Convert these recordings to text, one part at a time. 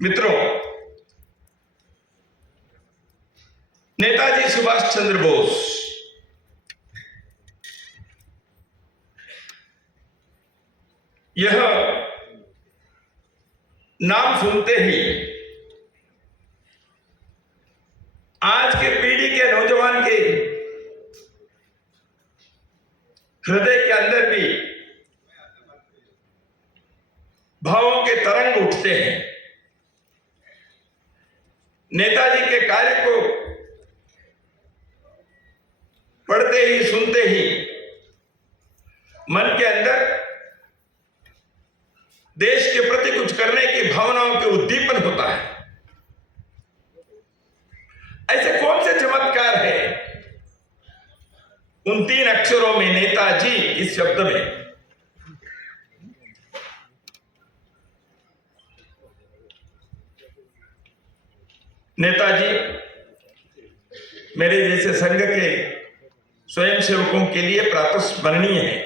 मित्रों, नेताजी सुभाष चंद्र बोस यह नाम सुनते ही आज के पीढ़ी के नौजवान के हृदय के अंदर भी भावों के तरंग उठते हैं। नेताजी के कार्य को पढ़ते ही सुनते ही मन के अंदर देश के प्रति कुछ करने की भावनाओं के उद्दीपन होता है। ऐसे कौन से चमत्कार है उन 3 अक्षरों में, नेताजी इस शब्द में? नेताजी मेरे जैसे संघ के स्वयंसेवकों के लिए प्रातस्मरणीय है,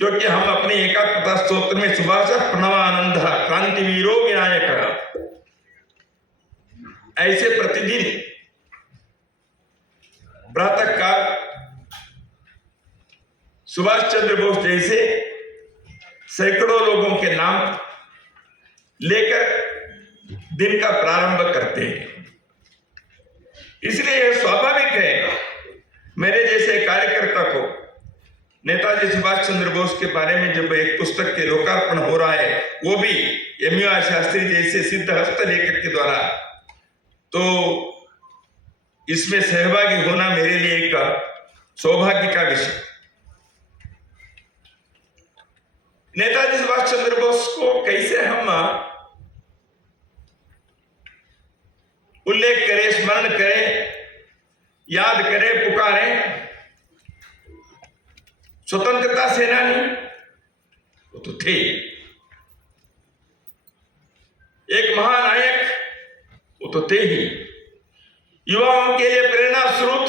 क्योंकि हम अपने एकात्मता स्तोत्र में सुभाष प्रणवानंद क्रांतिवीरो विनायक ऐसे प्रतिदिन प्रातः काल सुभाष चंद्र बोस जैसे सैकड़ों लोगों के नाम लेकर दिन का प्रारंभ करते हैं। इसलिए यह स्वाभाविक है मेरे जैसे कार्यकर्ता को नेताजी सुभाष चंद्र बोस के बारे में जब एक पुस्तक के लोकार्पण हो रहा है, वो भी एम.यू.आर. शास्त्री जैसे सिद्ध हस्त लेखक के द्वारा, तो इसमें सहभागी होना मेरे लिए एक सौभाग्य का विषय। नेताजी सुभाष चंद्र बोस को कैसे हम उल्लेख करें, स्मरण करें, याद करें, पुकारें? स्वतंत्रता सेनानी वो तो थे, एक महानायक वो तो थे ही, युवाओं के लिए प्रेरणा स्रोत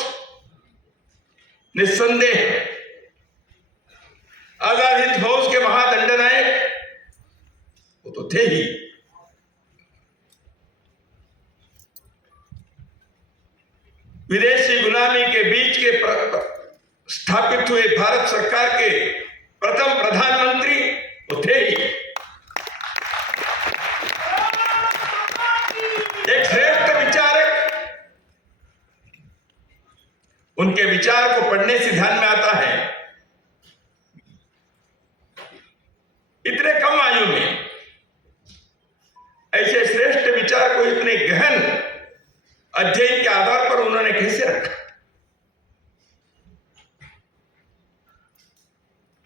निस्संदेह, आजादी फौज के महादंडनायक वो तो थे ही। विदेशी गुलामी के बीच के स्थापित हुए भारत सरकार के प्रथम प्रधानमंत्री वो थे ही। एक श्रेष्ठ विचारक, उनके विचार को पढ़ने से ध्यान में आता है इतने कम आयु में ऐसे श्रेष्ठ विचार को इतने गहन अध्ययन के आधार पर उन्होंने कैसे रखा।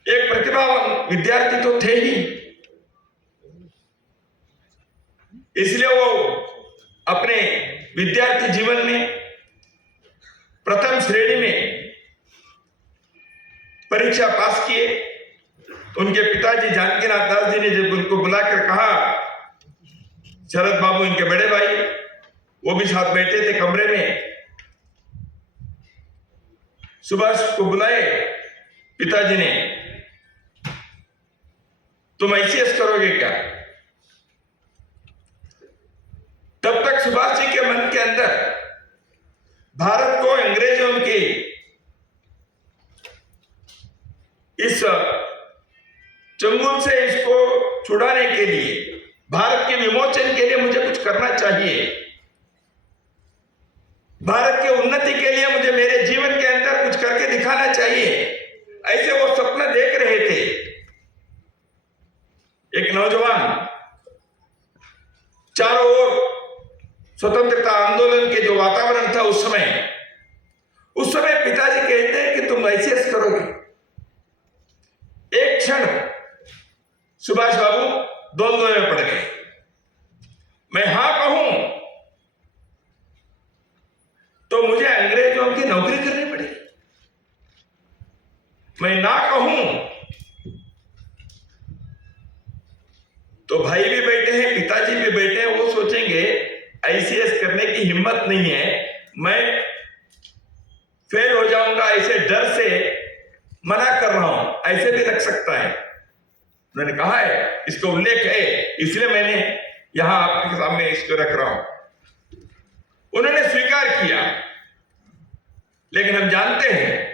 एक प्रतिभावान विद्यार्थी तो थे ही, इसलिए वो अपने विद्यार्थी जीवन में प्रथम श्रेणी में परीक्षा पास किए। उनके पिताजी जानकीनाथ दास जी ने जब उनको बुलाकर कहा, शरद बाबू इनके बड़े भाई वो भी साथ बैठे थे कमरे में, सुभाष को बुलाए पिताजी ने, तुम ICS करोगे क्या? तब तक सुभाष जी के मन के अंदर भारत को अंग्रेजों के इस चंगुल से इसको छुड़ाने के लिए, भारत के विमोचन के लिए मुझे कुछ करना चाहिए, भारत के उन्नति के लिए मुझे मेरे जीवन के अंदर कुछ करके दिखाना चाहिए, ऐसे वो सपना देख रहे थे। एक नौजवान, चारों ओर स्वतंत्रता आंदोलन के जो वातावरण था उस समय पिताजी कहते हैं कि तुम ICS करोगे। एक क्षण सुभाष बाबू द्वंद्व में पड़ गए। मैं हां कहूं तो मुझे अंग्रेजों की नौकरी करनी पड़ेगी, मैं ना कहूं तो भाई भी बैठे हैं, पिताजी भी बैठे हैं, वो सोचेंगे ICS करने की हिम्मत नहीं है, मैं फेल हो जाऊंगा, ऐसे डर से मना कर रहा हूं, ऐसे भी लग सकता है। उन्होंने कहा है, इसका उल्लेख है, इसलिए मैंने यहां आपके सामने इसको रख रहा हूं। उन्होंने स्वीकार किया, लेकिन हम जानते हैं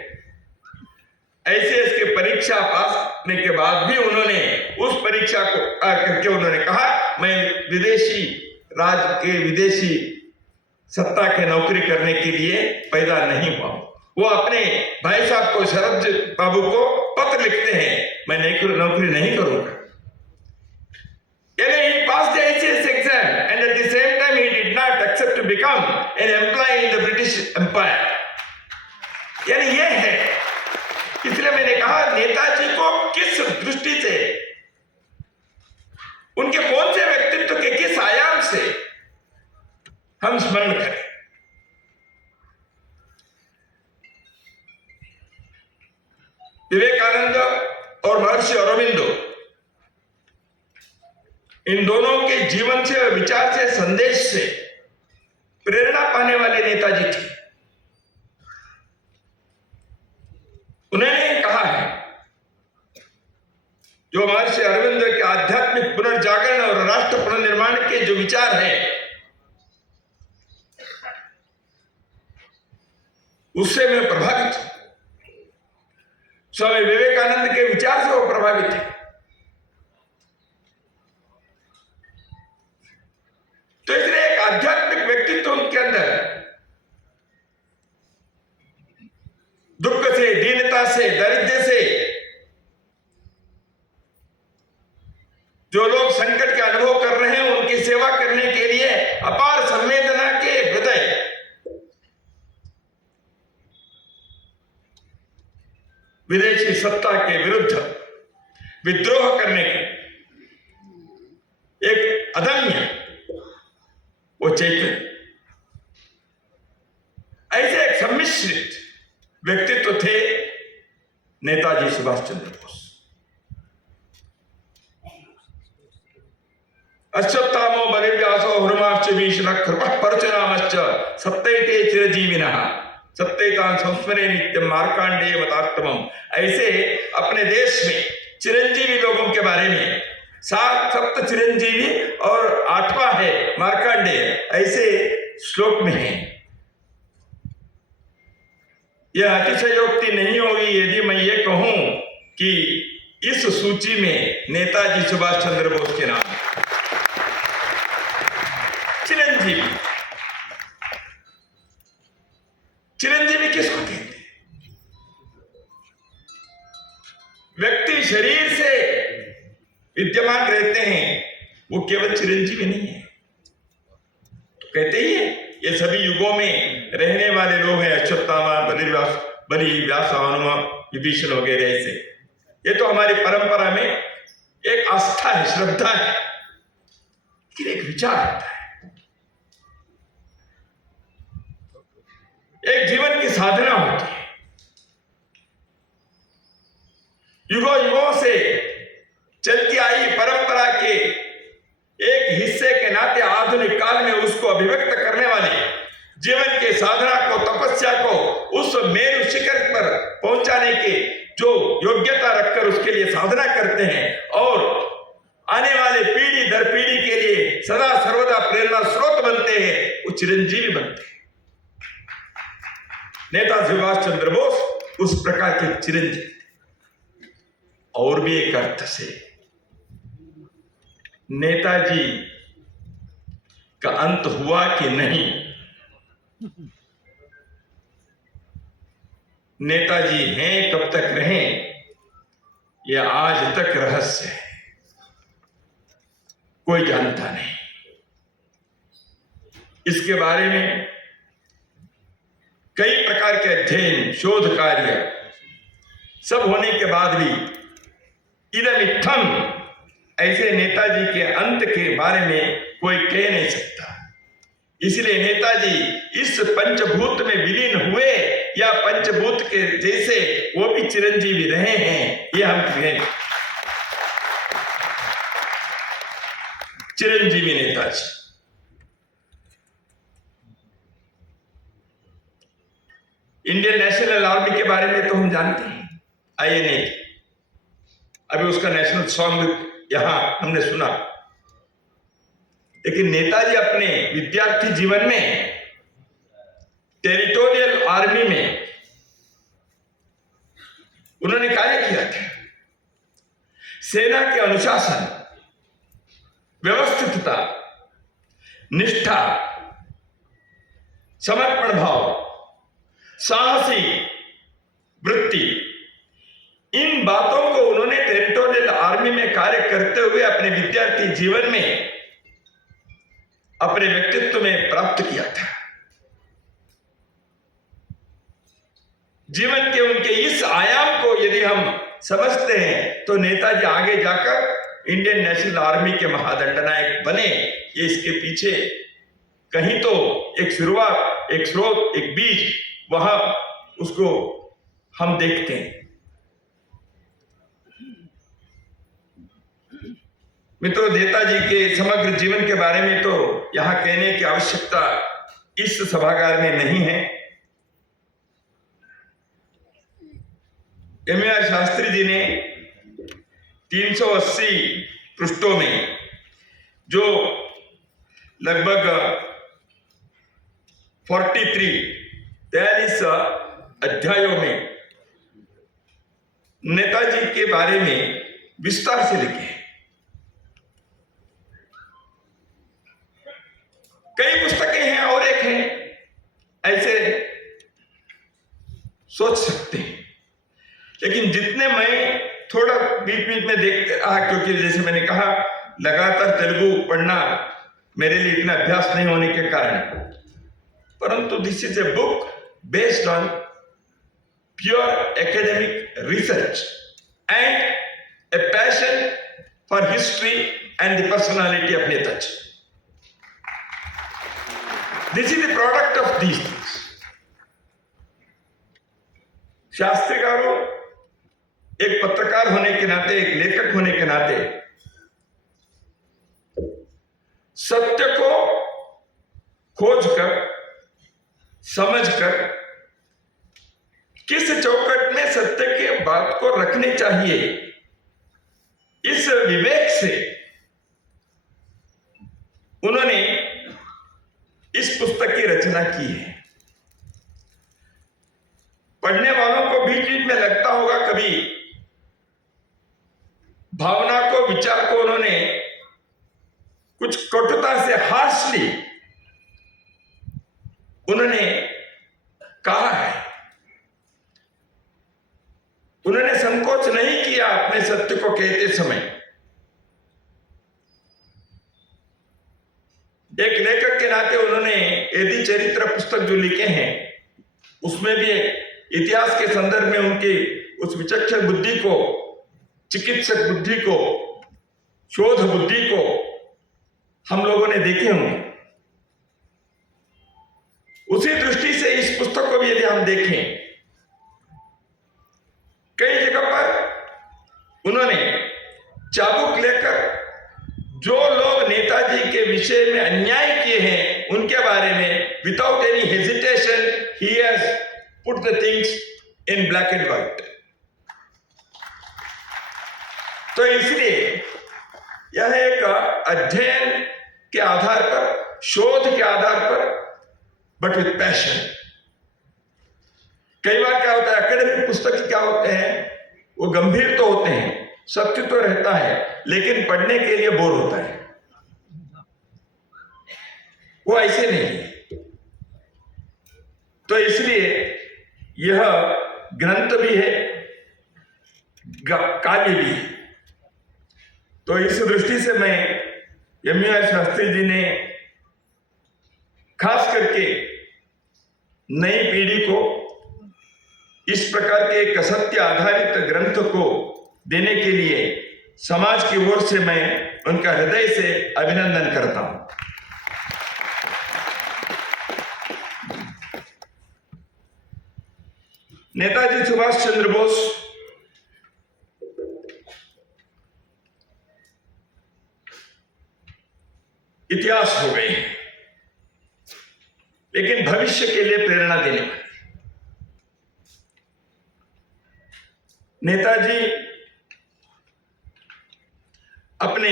ऐसे इसके परीक्षा पास करने के बाद भी उन्होंने उस परीक्षा को करके उन्होंने कहा, मैं विदेशी राज के विदेशी सत्ता के नौकरी करने के लिए पैदा नहीं हुआ। वो अपने भाई साहब को, शरद बाबू को पत्र लिखते हैं, मैं नौकरी नहीं करूंगा। He passed the ICS exam and at the same time he did not accept to become an employee in the British Empire. यानी ये है, इसलिए मैंने कहा नेताजी को किस दृष्टि से, उनके कौन से व्यक्तित्व के किस आयाम से हम स्मरण करें। विवेकानंद और महर्षि अरविंदो, इन दोनों के जीवन से, विचार से, संदेश से प्रेरणा पाने वाले नेताजी थे। उन्होंने कहा है, जो महर्षि अरविंद के आध्यात्मिक पुनर्जागरण और राष्ट्र पुनर्निर्माण के जो विचार हैं, उससे मैं प्रभावित हूं। स्वामी विवेकानंद के विचार से वो प्रभावित है। तो इसलिए एक आध्यात्मिक व्यक्तित्व उनके अंदर दुख से, दीनता से, दारिद्र्य से, जो लोग संकट के अनुभव कर रहे हैं उनकी सेवा करने के लिए अपार संवेदना के हृदय, विदेशी सत्ता के विरुद्ध विद्रोह करने के एक अदम्य वो चैतन्य, ऐसे एक सम्मिश्रित व्यक्तित्व थे नेताजी सुभाष चंद्र बोस। अश्वत्थामो बलिव्यासो हनुमाश्च भीष्मः कृपः परशुरामश्च सप्तैते चिरजीविनः सप्तैतान् संस्मरे नित्यं मार्कंडेयवतात्तमम्। ऐसे अपने देश में चिरंजीवी लोगों के बारे में, 7 सप्त चिरंजीवी और 8वां है मार्कंडेय, ऐसे श्लोक में है। यह अतिशयोक्ति नहीं होगी यदि मैं ये कहूं कि इस सूची में नेताजी सुभाष चंद्र बोस के नाम चिरंजीवी। चिरंजीवी किसको कहते हैं? व्यक्ति शरीर से विद्यमान रहते हैं, वो केवल चिरंजीवी नहीं है। तो कहते ही है, ये सभी युगों में रहने वाले लोग हैं, अश्वत्थामा, बलि, व्यास, हनुमान, विभीषण वगैरह। ऐसे ये तो हमारी परंपरा में एक आस्था है, श्रद्धा है, लेकिन एक विचार होता है, एक जीवन की साधना होती है। युगों युगों से चलती आई परंपरा के एक हिस्से के नाते आधुनिक काल में उसको अभिव्यक्त करने वाले, जीवन के साधना को, तपस्या को उस मेरु शिखर पर पहुंचाने के जो योग्यता रखकर उसके लिए साधना करते हैं और आने वाले पीढ़ी दर पीढ़ी के लिए सदा सर्वदा प्रेरणा स्रोत बनते हैं, वो चिरंजीवी बनते हैं। नेताजी सुभाष चंद्र बोस उस प्रकार के चिरंजीवी। और भी एक अर्थ से नेताजी का अंत हुआ कि नहीं, नेताजी हैं कब तक रहें, यह आज तक रहस्य है, कोई जानता नहीं। इसके बारे में कई प्रकार के अध्ययन, शोध कार्य सब होने के बाद भी इदम इत्थम, ऐसे नेताजी के अंत के बारे में कोई कह नहीं सकता। इसलिए नेताजी इस पंचभूत में विलीन हुए या पंचभूत के जैसे वो भी चिरंजीवी रहे हैं, ये हम कहें। Chiranjeevi Netaji. Indian national army के बारे में तो हम जानते हैं, INA। अभी उसका नेशनल सॉन्ग यहां हमने सुना। लेकिन नेताजी अपने विद्यार्थी जीवन में टेरिटोरियल आर्मी में उन्होंने कार्य किया था। सेना के अनुशासन, व्यवस्थितता, निष्ठा, समर्पण भाव, साहसी वृत्ति, इन बातों को उन्होंने टेरिटोरियल आर्मी में कार्य करते हुए अपने विद्यार्थी जीवन में, अपने व्यक्तित्व में प्राप्त किया था। जीवन के उनके इस आयाम को यदि हम समझते हैं तो नेताजी आगे जाकर इंडियन नेशनल आर्मी के महादंडनायक बने। ये इसके पीछे कहीं तो एक शुरुआत, एक स्रोत, एक बीज वहां उसको हम देखते हैं। मित्रों, नेताजी के समग्र जीवन के बारे में तो यहां कहने की आवश्यकता इस सभागार में नहीं है। एम.आर. शास्त्री जी ने 380 पृष्ठों में जो लगभग 43 अध्यायों में नेताजी के बारे में विस्तार से लिखे हैं। कई पुस्तकें हैं और एक हैं, ऐसे सोच सकते हैं। लेकिन जितने मैं थोड़ा बीच बीच में देखते रहा, क्योंकि जैसे मैंने कहा लगातार तेलुगु पढ़ना मेरे लिए इतना अभ्यास नहीं होने के कारण, परंतु this is a book based on pure academic research and a passion for history and the personality of Netaji. This is the product of these things. शास्त्रीकारों, एक पत्रकार होने के नाते, एक लेखक होने के नाते सत्य को खोजकर, समझकर, किस चौकट में सत्य के बात को रखने चाहिए, इस विवेक से उन्होंने इस पुस्तक की रचना की है। पढ़ने वालों को बीच बीच में लगता होगा कभी भावना को, विचार को उन्होंने कुछ कटुता से, हार्शली उन्होंने कहा है। उन्होंने संकोच नहीं किया अपने सत्य को कहते समय। एक लेखक के नाते उन्होंने यदि चरित्र पुस्तक जो लिखे हैं उसमें भी इतिहास के संदर्भ में उनकी उस विचक्षण बुद्धि को, चिकित्सक बुद्धि को, शोध बुद्धि को हम लोगों ने देखे होंगे। उसी दृष्टि से इस पुस्तक को भी यदि हम देखें, कई जगह पर उन्होंने चाबुक लेकर जो लोग नेताजी के विषय में अन्याय किए हैं उनके बारे में without any hesitation he has put the things in black and white. तो इसलिए यह एक अध्ययन के आधार पर, शोध के आधार पर, बट विथ पैशन। कई बार क्या होता है, एकेडमिक पुस्तक क्या होते हैं, वो गंभीर तो होते हैं, सत्य तो रहता है, लेकिन पढ़ने के लिए बोर होता है। वो ऐसे नहीं। तो इसलिए यह ग्रंथ भी है, काव्य भी है। तो इस दृष्टि से मैं एम.आर. शास्त्री जी ने खास करके नई पीढ़ी को इस प्रकार के एक असत्य आधारित ग्रंथ को देने के लिए समाज की ओर से मैं उनका हृदय से अभिनंदन करता हूं। नेताजी सुभाष चंद्र बोस इतिहास हो गए, लेकिन भविष्य के लिए प्रेरणा देने वाले। नेताजी अपने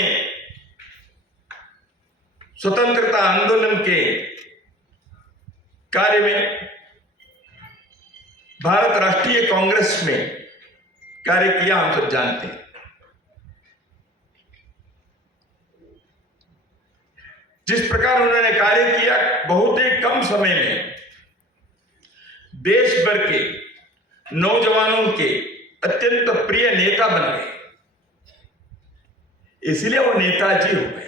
स्वतंत्रता आंदोलन के कार्य में भारत राष्ट्रीय कांग्रेस में कार्य किया, हम सब जानते हैं। जिस प्रकार उन्होंने कार्य किया, बहुत ही कम समय में देश भर के नौजवानों के अत्यंत प्रिय नेता बन गए, इसलिए वो नेताजी हो गए।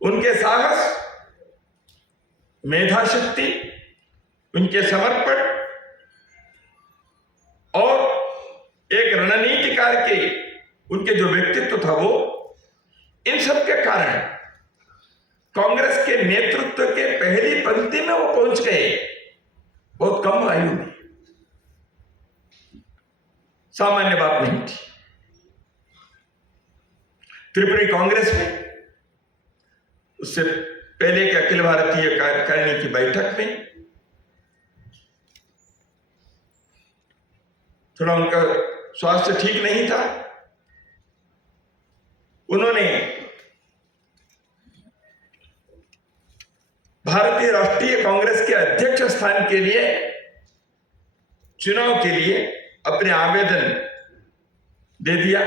उनके साहस, मेधाशक्ति, उनके समर्पण और एक रणनीतिकार के उनके जो व्यक्तित्व था, वो इन सब के कारण कांग्रेस के नेतृत्व के पहली पंक्ति में वो पहुंच गए, बहुत कम आयु में। सामान्य बात नहीं थी। त्रिपुरी कांग्रेस में उससे पहले के अखिल भारतीय कार्यकारिणी की बैठक में थोड़ा उनका स्वास्थ्य ठीक नहीं था। उन्होंने भारतीय राष्ट्रीय कांग्रेस के अध्यक्ष स्थान के लिए चुनाव के लिए अपने आवेदन दे दिया।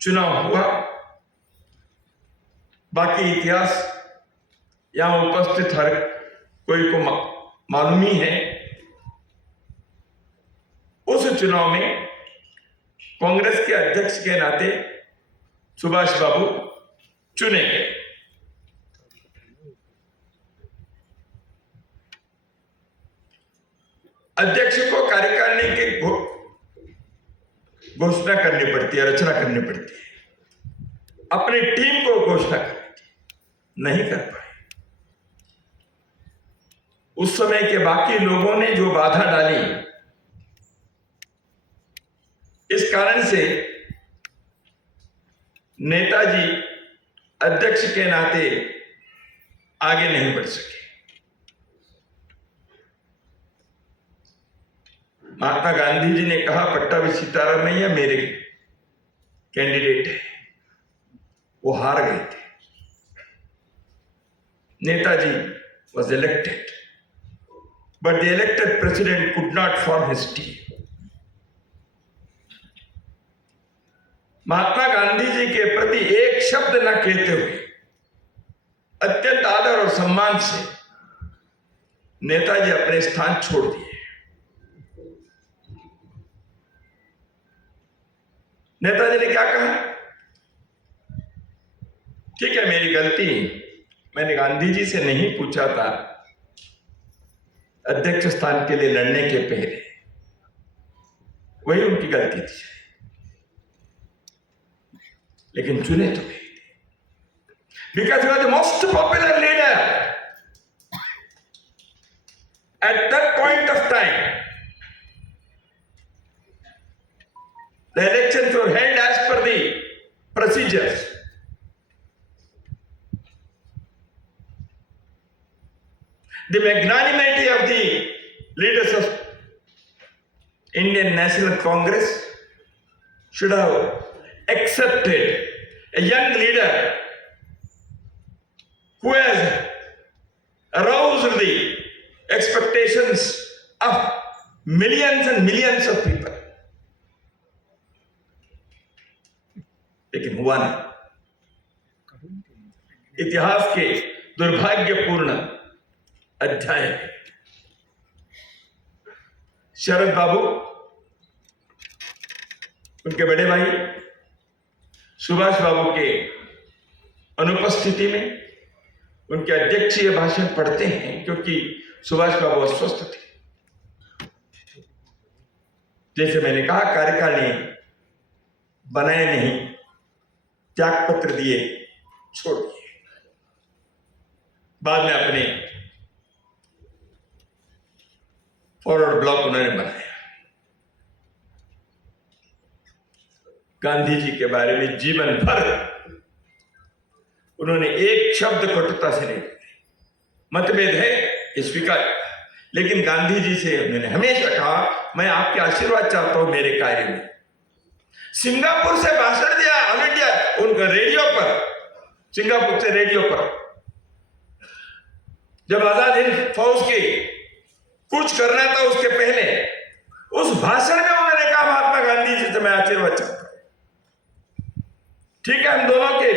चुनाव हुआ। बाकी इतिहास यहां उपस्थित हर कोई को मालूम ही है। उस चुनाव में कांग्रेस के अध्यक्ष के नाते सुभाष बाबू चुने गए। अध्यक्ष को कार्यकारिणी की घोषणा करनी पड़ती है, रचना करनी पड़ती है, अपनी टीम को घोषणा करनी थी, नहीं कर पाए। उस समय के बाकी लोगों ने जो बाधा डाली, इस कारण से नेताजी अध्यक्ष के नाते आगे नहीं बढ़ सके। महात्मा गांधी जी ने कहा, पट्टाभी सीतारामैया मेरे कैंडिडेट है। वो हार गए थे। Netaji was elected, but the elected president could not form his team. Mahatma Gandhi ji के प्रति एक शब्द न कहते हुए अत्यंत आदर और सम्मान से नेताजी अपने स्थान छोड़ दिए। नेताजी ने क्या कहा? ठीक है, मेरी गलती, मैंने गांधी जी से नहीं पूछा था अध्यक्ष स्थान के लिए लड़ने के पहले, वही उनकी गलती थी, लेकिन चुने तो गए थे। Because he was the most popular leader at that point of time. The elections were held as per the procedures. The magnanimity of the leaders of Indian National Congress should have accepted a young leader who has aroused the expectations of millions and millions of people. लेकिन हुआ नहीं। इतिहास के दुर्भाग्यपूर्ण अध्याय है। शरद बाबू, उनके बड़े भाई सुभाष बाबू के अनुपस्थिति में उनके अध्यक्षीय भाषण पढ़ते हैं, क्योंकि सुभाष बाबू अस्वस्थ थे। जैसे मैंने कहा, कार्यकारिणी बनाए नहीं, त्याग पत्र दिए, छोड़ दिए। बाद में अपने फॉरवर्ड ब्लॉक उन्होंने बनाया। गांधी जी के बारे में जीवन भर उन्होंने एक शब्द कटुता से नहीं बोले। मतभेद है, ये स्वीकार, लेकिन गांधी जी से उन्होंने हमेशा कहा, मैं आपके आशीर्वाद चाहता हूं मेरे कार्य में। सिंगापुर से भाषण दिया ऑल इंडिया उनका रेडियो पर, सिंगापुर से रेडियो पर, जब आजाद हिंद फौज की कुछ करना था उसके पहले, उस भाषण में उन्होंने कहा महात्मा गांधी जी से मैं आशीर्वाद चाहता हूं। ठीक है, हम दोनों के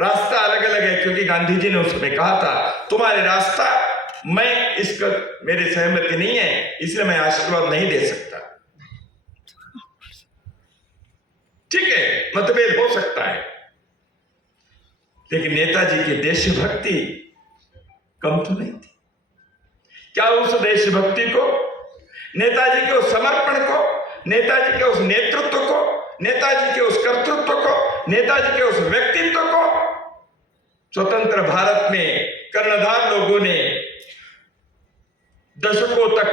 रास्ता अलग अलग है, क्योंकि गांधी जी ने उस समय कहा था तुम्हारे रास्ता, मैं इसका मेरी सहमति नहीं है, इसलिए मैं आशीर्वाद नहीं दे सकता। ठीक है, मतभेद हो सकता है, लेकिन नेताजी की देशभक्ति कम तो नहीं थी। क्या उस देशभक्ति को, नेताजी के उस समर्पण को, नेताजी के उस नेतृत्व को, नेताजी के उस कर्तृत्व को, नेताजी के उस व्यक्तित्व को स्वतंत्र भारत में कर्णधार लोगों ने दशकों तक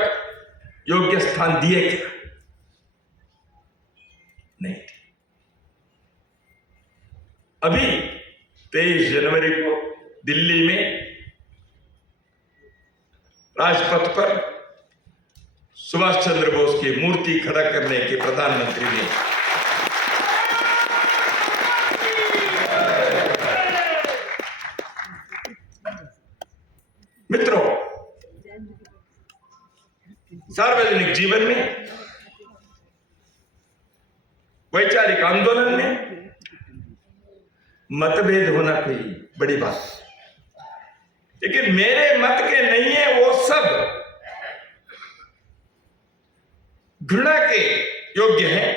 योग्य स्थान दिए क्या? नहीं। अभी 23 जनवरी को दिल्ली में राजपथ पर सुभाष चंद्र बोस की मूर्ति खड़ा करने के प्रधानमंत्री ने मित्रों, सार्वजनिक जीवन में, वैचारिक आंदोलन में मतभेद होना कोई बड़ी बात, लेकिन मेरे मत के नहीं है वो सब घृणा के योग्य हैं,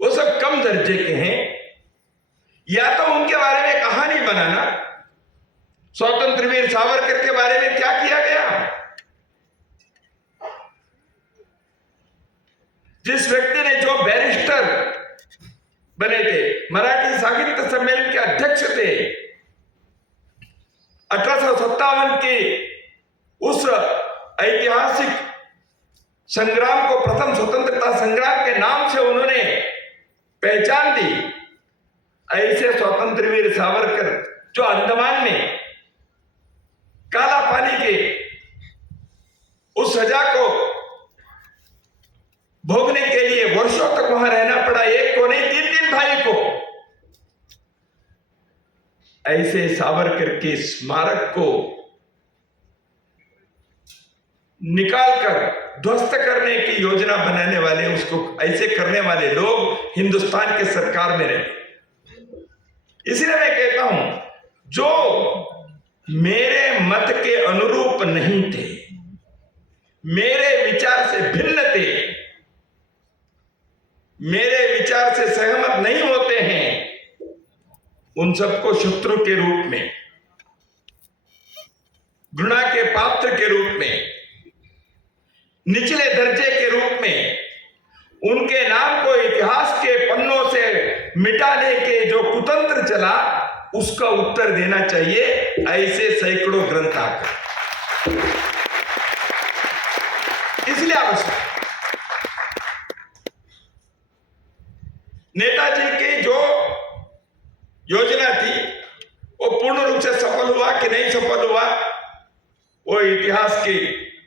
वो सब कम दर्जे के हैं। या तो उनके बारे में कहानी बनाना, स्वतंत्र वीर सावरकर के बारे में क्या किया गया, जिस व्यक्ति ने, जो बैरिस्टर बने थे, मराठी साहित्य सम्मेलन के अध्यक्ष थे, 1857 के उस ऐतिहासिक संग्राम को प्रथम स्वतंत्रता संग्राम के नाम से उन्होंने पहचान दी। ऐसे स्वतंत्र वीर सावरकर जो अंडमान में काला पानी के उस सजा को भोगने के लिए वर्षों तक वहां रहना पड़ा, एक को नहीं 3-3 भाई को, ऐसे सावरकर के स्मारक को निकालकर ध्वस्त करने की योजना बनाने वाले, उसको ऐसे करने वाले लोग हिंदुस्तान के सरकार में रहे। इसलिए मैं कहता हूं, जो मेरे मत के अनुरूप नहीं थे, मेरे विचार से भिन्न थे, मेरे विचार से सहमत नहीं होते हैं, उन सबको शत्रु के रूप में, घृणा के पात्र के रूप में, निचले दर्जे के रूप में, उनके नाम को इतिहास के पन्नों से मिटाने के जो कुतंत्र चला, उसका उत्तर देना चाहिए ऐसे सैकड़ों ग्रंथ आकर। इसलिए आवश्यक, नेताजी की जो योजना थी वो पूर्ण रूप से सफल हुआ कि नहीं सफल हुआ, वो इतिहास की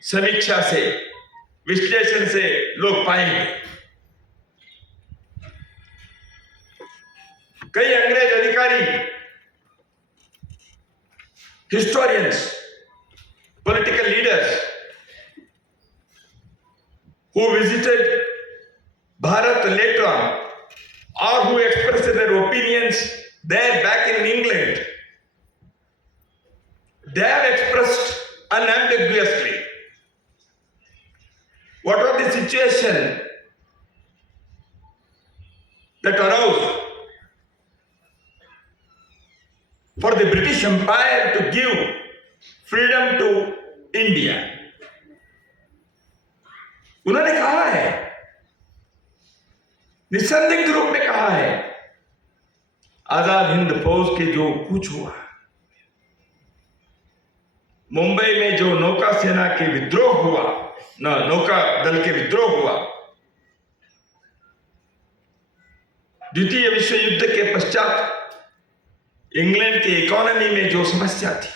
समीक्षा से, विश्लेषण से लोग पाएंगे। कई अंग्रेज अधिकारी, historians, political leaders who visited Bharat later on, or who expressed their opinions there back in England, they have expressed unambiguously what was the situation that arose for the British Empire to give freedom to India. उन्होंने कहा है, निसंदिग्ध रूप में कहा है, आजाद हिंद फौज के जो कुछ हुआ, मुंबई में जो नौका सेना के विद्रोह हुआ, नौका दल के विद्रोह हुआ, द्वितीय विश्व युद्ध के पश्चात इंग्लैंड की इकोनॉमी में जो समस्या थी,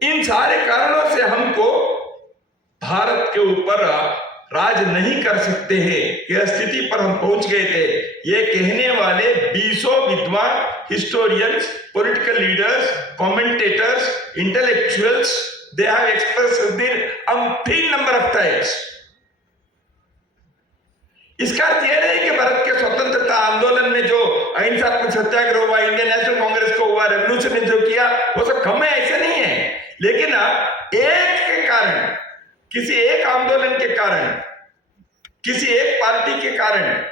इन सारे कारणों से हमको भारत के ऊपर राज नहीं कर सकते हैं, यह स्थिति पर हम पहुंच गए थे। ये कहने वाले 20 विद्वान, historians, political leaders, commentators, intellectuals, they have expressed in infinite number of times. इसका अर्थ यह नहीं कि भारत के स्वतंत्रता आंदोलन में जो अहिंसात्मक सत्याग्रह हुआ, इंडियन नेशनल कांग्रेस को हुआ, रेवोल्यूशन ने जो किया वो सब कम है, ऐसे नहीं है। लेकिन एक के कारण, किसी एक आंदोलन के कारण, किसी एक पार्टी के कारण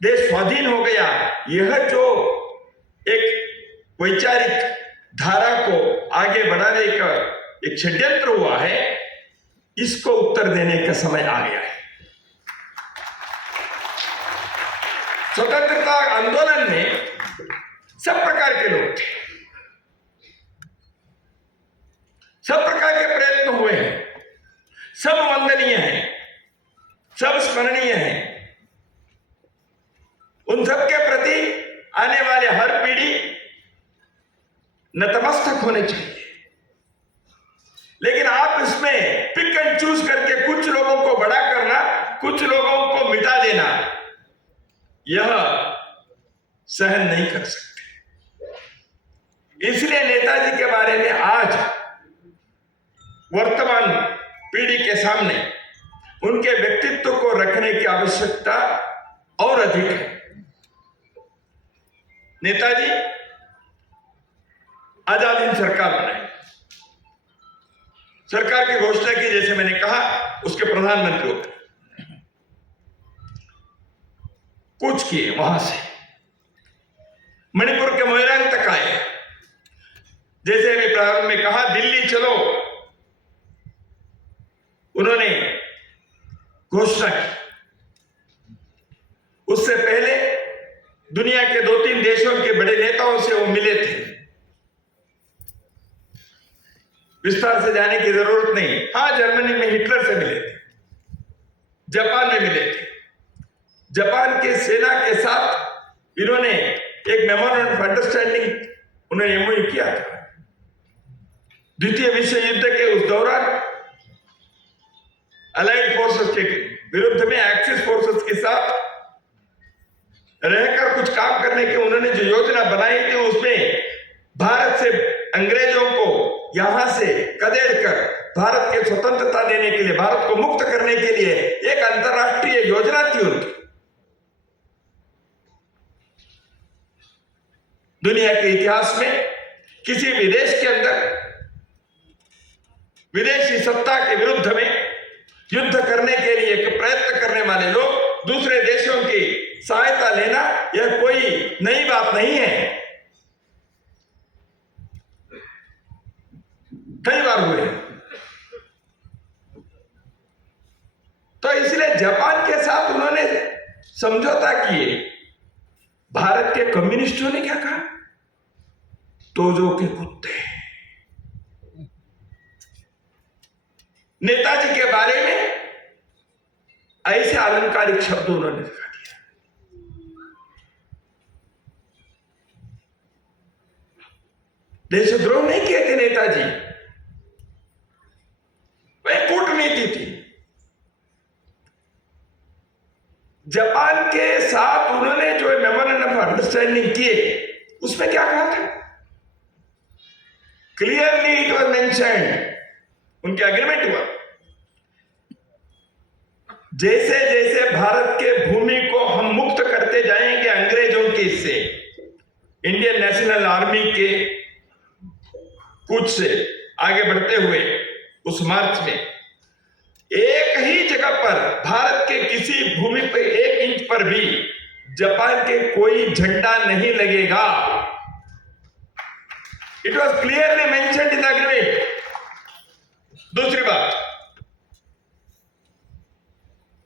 देश स्वाधीन हो गया, यह जो एक वैचारिक धारा को आगे बढ़ाने का एक षड्यंत्र हुआ है, इसको उत्तर देने का समय आ गया है। स्वतंत्रता आंदोलन में सब प्रकार के लोग थे, सब प्रकार के प्रयत्न हुए हैं, सब वंदनीय हैं, सब स्मरणीय हैं। उन सब के प्रति आने वाले हर पीढ़ी नतमस्तक होने चाहिए। लेकिन आप इसमें पिक एंड चूज करके कुछ लोगों को बड़ा करना, कुछ लोगों को मिटा देना, यह सहन नहीं कर सकते। इसलिए नेताजी के बारे में आज वर्तमान पीढ़ी के सामने उनके व्यक्तित्व को रखने की आवश्यकता और अधिक है। नेताजी आजाद हिंद सरकार बनाई, सरकार की घोषणा की, जैसे मैंने कहा, उसके प्रधानमंत्री होते, कुछ किए, वहां से मणिपुर के मोइरांग तक आए। जैसे मैं प्रारंभ में कहा, दिल्ली चलो, उन्होंने घोषणा की। उससे पहले दुनिया के 2-3 देशों के बड़े नेताओं से वो मिले थे। विस्तार से जाने की जरूरत नहीं। हां, जर्मनी में हिटलर से मिले थे, जापान में मिले थे। जापान के सेना के साथ इन्होंने एक मेमोरेंडम ऑफ अंडरस्टैंडिंग उन्होंने एमओयू किया था। द्वितीय विश्व युद्ध के उस दौरान अलाइड फोर्सेस के विरुद्ध में एक्सिस फोर्सेस के साथ रहकर कुछ काम करने की उन्होंने जो योजना बनाई थी, उसमें भारत से अंग्रेजों को यहां से खदेड़कर भारत के स्वतंत्रता देने के लिए, भारत को मुक्त करने के लिए एक अंतरराष्ट्रीय योजना थी उनकी। दुनिया के इतिहास में किसी भी देश के अंदर विदेशी सत्ता के विरुद्ध में युद्ध करने के लिए प्रयत्न करने वाले लोग दूसरे देशों की सहायता लेना, यह कोई नई बात नहीं है, कई बार हुए। तो इसलिए जापान के साथ उन्होंने समझौता किए। भारत के कम्युनिस्टों ने क्या कहा? तोजो के कुत्ते। नेताजी के बारे में ऐसे अलंकारिक शब्द उन्होंने दिखा दिया। देशद्रोह नहीं किए थे नेताजी, वह कूटनीति थी। जापान के साथ उन्होंने जो मेमोरेंडम ऑफ अंडरस्टैंडिंग किए, उसमें क्या कहा था? क्लियरली इट वाज मेंशन्ड, उनके एग्रीमेंट हुआ, जैसे जैसे भारत के भूमि को हम मुक्त करते जाएंगे अंग्रेजों के से, इंडियन नेशनल आर्मी के कुछ से आगे बढ़ते हुए उस मार्च में एक ही जगह पर भारत के किसी भूमि पर 1 इंच पर भी जापान के कोई झंडा नहीं लगेगा। It was clearly mentioned in the agreement. दूसरी बात,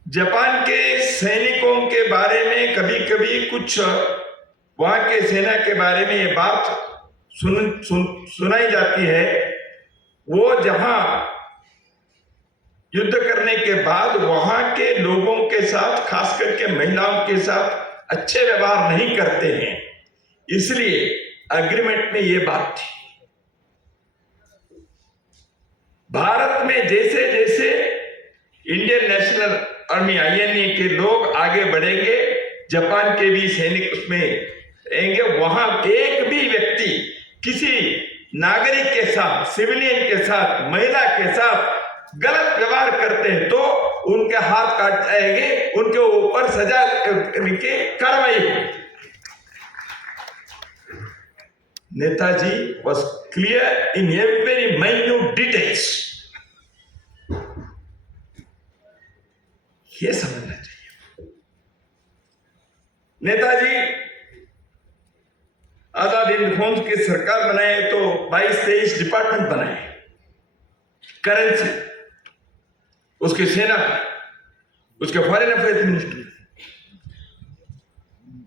जापान के सैनिकों के बारे में कभी कभी कुछ वहां के सेना के बारे में ये बात सुनाई जाती है, वो जहां युद्ध करने के बाद वहां के लोगों के साथ, खास करके महिलाओं के साथ अच्छे व्यवहार नहीं करते हैं। इसलिए एग्रीमेंट में ये बात थी। भारत में जैसे जैसे इंडियन नेशनल आर्मी आईएनए के लोग आगे बढ़ेंगे, जापान के भी सैनिक उसमें रहेंगे। वहां एक भी व्यक्ति किसी नागरिक के साथ, सिविलियन के साथ, महिला के साथ गलत व्यवहार करते हैं तो उनके हाथ काट जाएंगे, उनके ऊपर सजा की कार्रवाई होगी। Netaji was clear in every minute details. ये समझना चाहिए। नेताजी आजाद हिंद फौज की सरकार बनाए तो 22-23 डिपार्टमेंट बनाए, करेंसी, उसकी सेना, उसके फॉरेन अफेयर्स मिनिस्ट्री,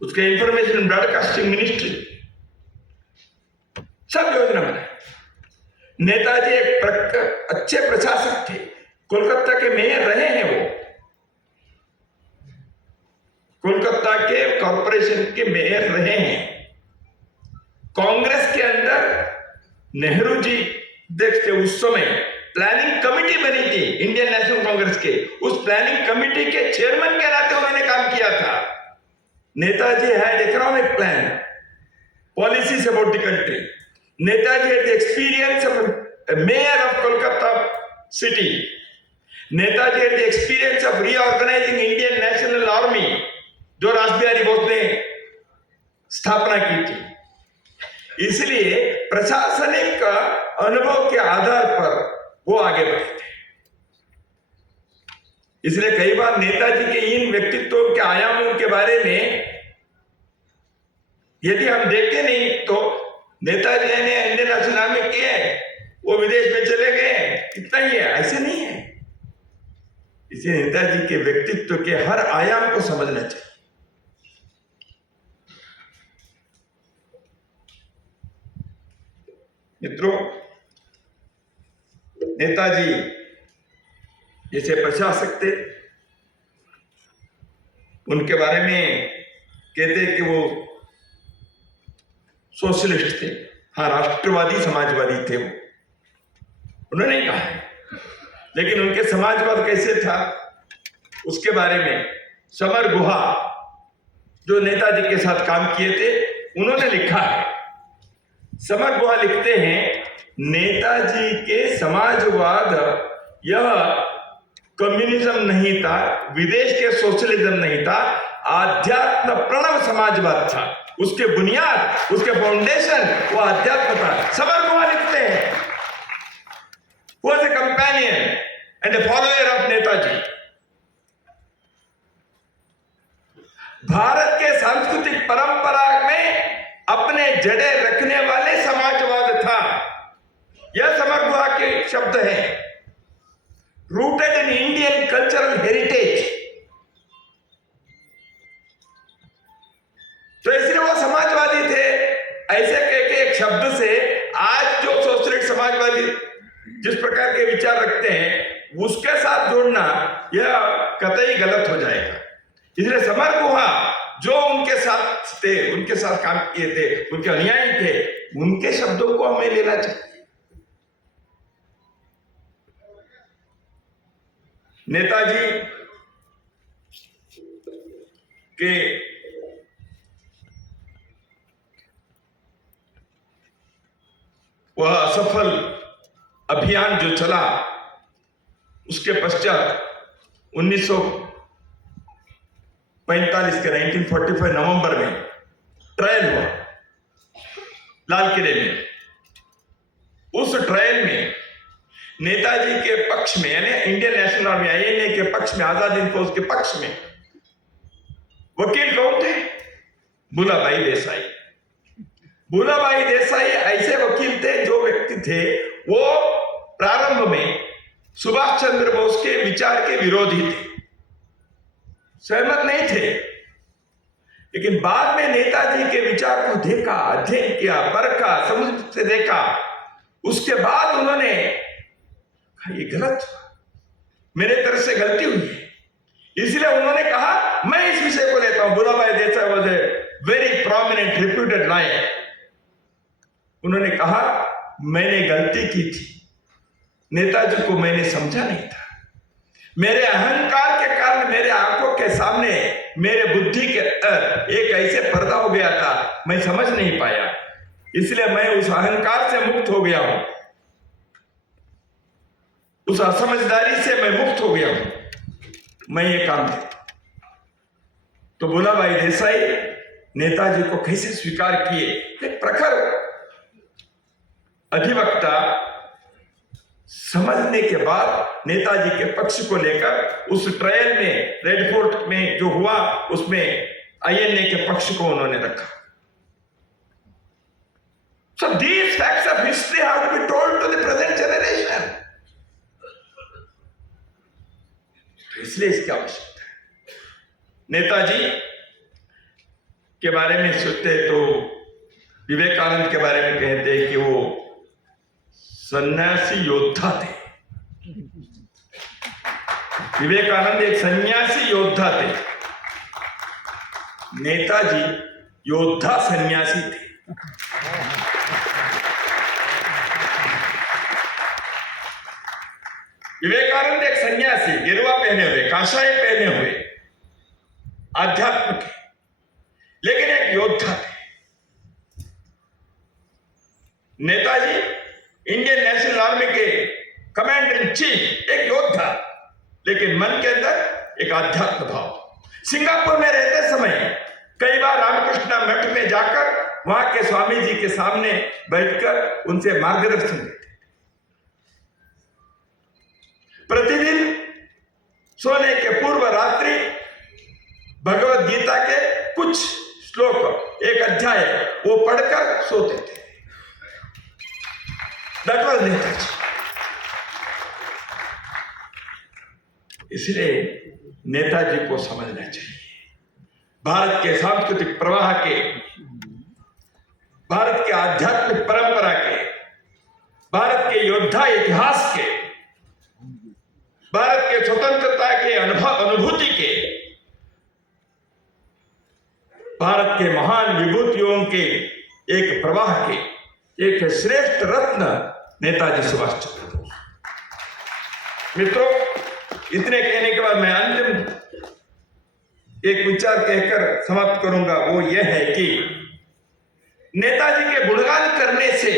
उसके इंफॉर्मेशन ब्रॉडकास्टिंग मिनिस्ट्री, सब योजना बनाए। नेताजी एक अच्छे प्रशासक थे, कोलकाता के मेयर रहे हैं। वो कोलकाता के कॉरपोरेशन के मेयर रहे हैं। कांग्रेस के अंदर नेहरू जी देखते उस समय प्लानिंग कमेटी बनी थी इंडियन नेशनल कांग्रेस के, उस प्लानिंग कमेटी के चेयरमैन के नाते उन्होंने काम किया था। Netaji had economic plan, policies about the country. Netaji had the experience of mayor of Kolkata city. Netaji had the experience of reorganising Indian national army, जो रासबिहारी बोस ने स्थापना की थी। इसलिए प्रशासनिक अनुभव के आधार पर वो आगे बढ़े थे। इसलिए कई बार नेताजी के इन व्यक्तित्वों के आयामों के बारे में यदि हम देखें नहीं तो नेताजी ने इंडियन नेशनल आर्मी किए, वो विदेश में चले गए, इतना ही है, ऐसे नहीं है। इसलिए नेताजी के व्यक्तित्व के हर आयाम को समझना चाहिए। मित्रों, नेताजी जैसे प्रशासक थे, उनके बारे में कहते कि वो सोशलिस्ट थे। हाँ, राष्ट्रवादी समाजवादी थे वो, उन्होंने नहीं कहा। लेकिन उनके समाजवाद कैसे था उसके बारे में समर गुहा, जो नेताजी के साथ काम किए थे, उन्होंने लिखा है। समर गुहा लिखते हैं, नेताजी के समाजवाद यह कम्युनिज्म नहीं था, विदेश के सोशलिज्म नहीं था, आध्यात्म प्रणव समाजवाद था। उसके बुनियाद, उसके फाउंडेशन वो अध्यात्म था। समर गुहा लिखते हैं, was a companion and a follower of Netaji. Bharat के सांस्कृतिक परंपरा में अपने जड़े रखने वाले समाजवाद था। यह समर गुहा के शब्द हैं, rooted in Indian cultural heritage. तो इसलिए वो समाजवादी थे। ऐसे कह के एक शब्द से आज जो सोशलिस्ट समाजवादी जिस प्रकार के विचार रखते हैं उसके साथ जोड़ना यह कतई गलत हो जाएगा। इसलिए समर गुहा जो उनके साथ थे, उनके साथ काम किए थे, उनके अनुयायी थे, उनके शब्दों को हमें लेना चाहिए। नेताजी के वह असफल अभियान जो चला, उसके पश्चात 1945 के 1945 नवंबर में ट्रायल हुआ लाल किले में। उस ट्रायल में नेताजी के पक्ष में, यानी इंडियन नेशनल आर्मी आईएनए के पक्ष में, आजाद हिंद फौज के पक्ष में वकील कौन थे? भूलाभाई देसाई। भूलाभाई देसाई ऐसे वकील थे, जो व्यक्ति थे वो प्रारंभ में सुभाष चंद्र बोस के विचार के विरोधी थे, सहमत नहीं थे। लेकिन बाद में नेताजी के विचार को देखा, अध्ययन किया, परखा, समझ से देखा, उसके बाद उन्होंने कहा ये गलत, मेरे तरफ से गलती हुई है। इसलिए उन्होंने कहा मैं इस विषय को लेता हूं। Bhulabhai Desai was a very prominent reputed lawyer. उन्होंने कहा मैंने गलती की थी, नेताजी को मैंने समझा नहीं था। मेरे अहंकार के कारण मेरे आंखों के सामने मेरे बुद्धि के एक ऐसे पर्दा हो गया था, मैं समझ नहीं पाया, इसलिए मैं उस अहंकार से मुक्त हो गया हूं, उस असमझदारी से मैं मुक्त हो गया हूं, मैं ये काम किया। तो भोलाभाई देसाई नेताजी को कैसे स्वीकार किए? एक प्रखर अधिवक्ता समझने के बाद नेताजी के पक्ष को लेकर उस ट्रायल में, रेड फोर्ट में जो हुआ उसमें आईएनए के पक्ष को उन्होंने रखा। So these facts of history have to be told to the present generation. तो इसलिए इसकी आवश्यकता है। नेताजी के बारे में सोचते तो विवेकानंद के बारे में कहते हैं कि वो सन्यासी योद्धा थे। विवेकानंद एक सन्यासी योद्धा थे, नेताजी योद्धा सन्यासी थे। विवेकानंद एक सन्यासी, गिरवा पहने हुए, काशाय पहने हुए, आध्यात्म थे, लेकिन एक योद्धा थे। नेताजी इंडियन नेशनल आर्मी के कमांडर इन चीफ, एक योद्धा, लेकिन मन के अंदर एक आध्यात्म भाव। सिंगापुर में रहते समय कई बार रामकृष्ण मठ में जाकर वहां के स्वामी जी के सामने बैठकर उनसे मार्गदर्शन लेते। प्रतिदिन सोने के पूर्व रात्रि भगवत गीता के कुछ श्लोक, एक अध्याय वो पढ़कर सोते थे। That was Netaji. इसलिए नेताजी को समझना चाहिए भारत के सांस्कृतिक प्रवाह के, भारत के आध्यात्मिक परंपरा के, भारत के योद्धा इतिहास के, भारत के स्वतंत्रता के अनुभूति के, भारत के महान विभूतियों के एक प्रवाह के एक श्रेष्ठ रत्न नेताजी सुभाष चंद्र बोस। मित्रों, इतने कहने के बाद मैं अंतिम एक विचार कहकर समाप्त करूंगा। वो यह है कि नेताजी के गुणगान करने से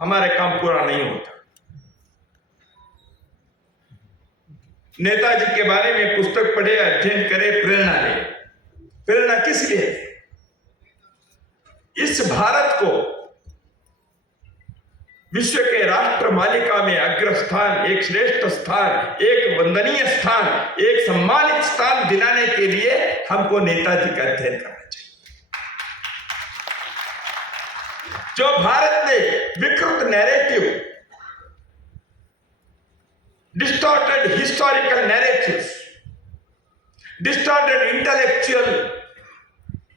हमारे काम पूरा नहीं होता। नेताजी के बारे में पुस्तक पढ़े, अध्ययन करे, प्रेरणा ले। प्रेरणा किस लिए? इस भारत को विश्व के राष्ट्र मालिका में अग्रस्थान, एक श्रेष्ठ स्थान, एक वंदनीय स्थान, एक सम्मानित स्थान दिलाने के लिए हमको नेताजी का अध्ययन करना चाहिए। जो भारत ने विकृत narrative, distorted historical narratives, distorted intellectual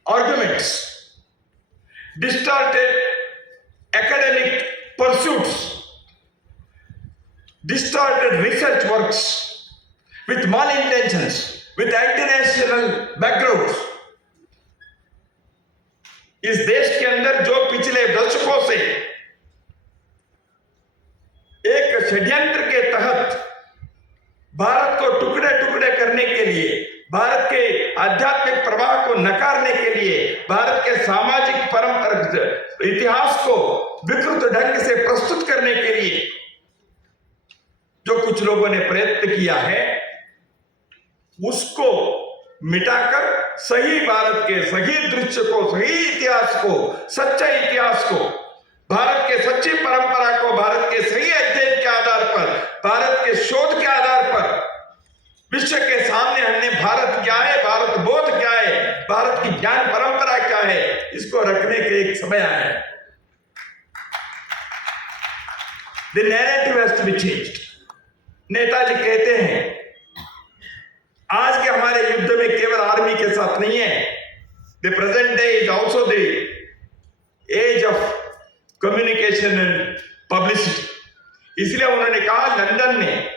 arguments, distorted academic pursuits, distorted research works with malintentions, with anti-national backgrounds, इस देश के अंदर जो पिछले दशकों से एक षड्यंत्र के तहत भारत को टुकड़े टुकड़े करने के लिए, भारत के आध्यात्मिक प्रवाह को नकारने के लिए, भारत के सामाजिक परंपरा इतिहास को विकृत ढंग से प्रस्तुत करने के लिए जो कुछ लोगों ने प्रयत्न किया है, उसको मिटाकर सही भारत के सही दृश्य को, सही इतिहास को, सच्चे इतिहास को, भारत के सच्ची परंपरा को, भारत के सही अध्ययन के आधार पर, भारत के शोध के आधार पर विश्व के सामने हमने भारत क्या है, भारत बोध क्या है, भारत की ज्ञान परंपरा क्या है, इसको रखने के एक समय आया है। The narrative has to be changed। Netaji कहते हैं आज के हमारे युद्ध में केवल आर्मी के साथ नहीं है, the present day is also the age of communication and publicity। इसलिए उन्होंने कहा लंदन में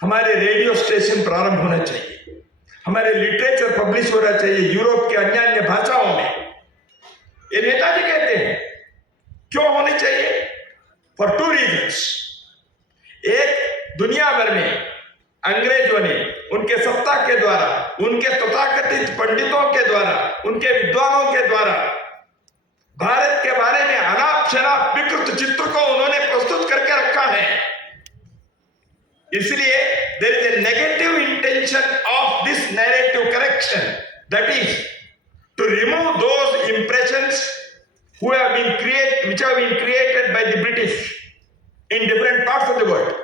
हमारे रेडियो स्टेशन प्रारंभ होना चाहिए, हमारे लिटरेचर पब्लिश होना चाहिए यूरोप के अन्य अन्य भाषाओं में। ये नेताजी कहते हैं। क्यों होनी चाहिए? For two reasons. एक, दुनिया भर में अंग्रेजों उनके सत्ता के द्वारा, उनके तथाकथित पंडितों के द्वारा, उनके विद्वानों के द्वारा भारत के बारे में अनाप शनाप विकृत चित्र को उन्होंने प्रस्तुत करके रखा है। इसलिए there is a negative intention of this narrative correction, that is to remove those impressions which have been created by the British in different parts of the world.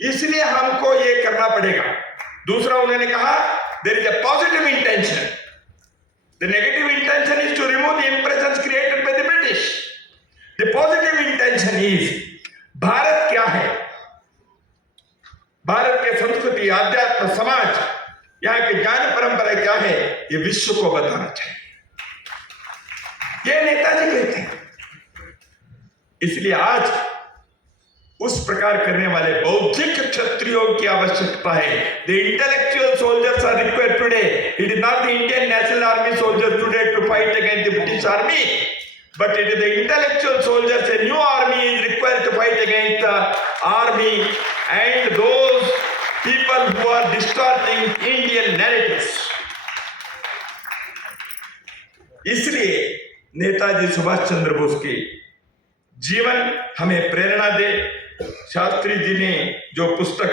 इसलिए हमको ये करना पड़ेगा। दूसरा उन्होंने कहा there is a positive intention. The negative intention is to remove the impressions created by the British. The positive intention is Bharat क्या है, भारत के संस्कृति, आध्यात्म, समाज, यहाँ की ज्ञान परंपरा क्या है, ये विश्व को बताना चाहिए। ये नेताजी कहते हैं। इसलिए आज उस प्रकार करने वाले बौद्धिक क्षत्रियों की आवश्यकता है। The intellectual soldiers are required today. It is not the Indian National Army soldiers today to fight against the British Army, but it is the intellectual soldiers. A new army is required to fight against the army and those people who are distorting Indian narratives. इसलिए नेताजी सुभाष चंद्र बोस के जीवन हमें प्रेरणा दे। शास्त्री जी ने जो पुस्तक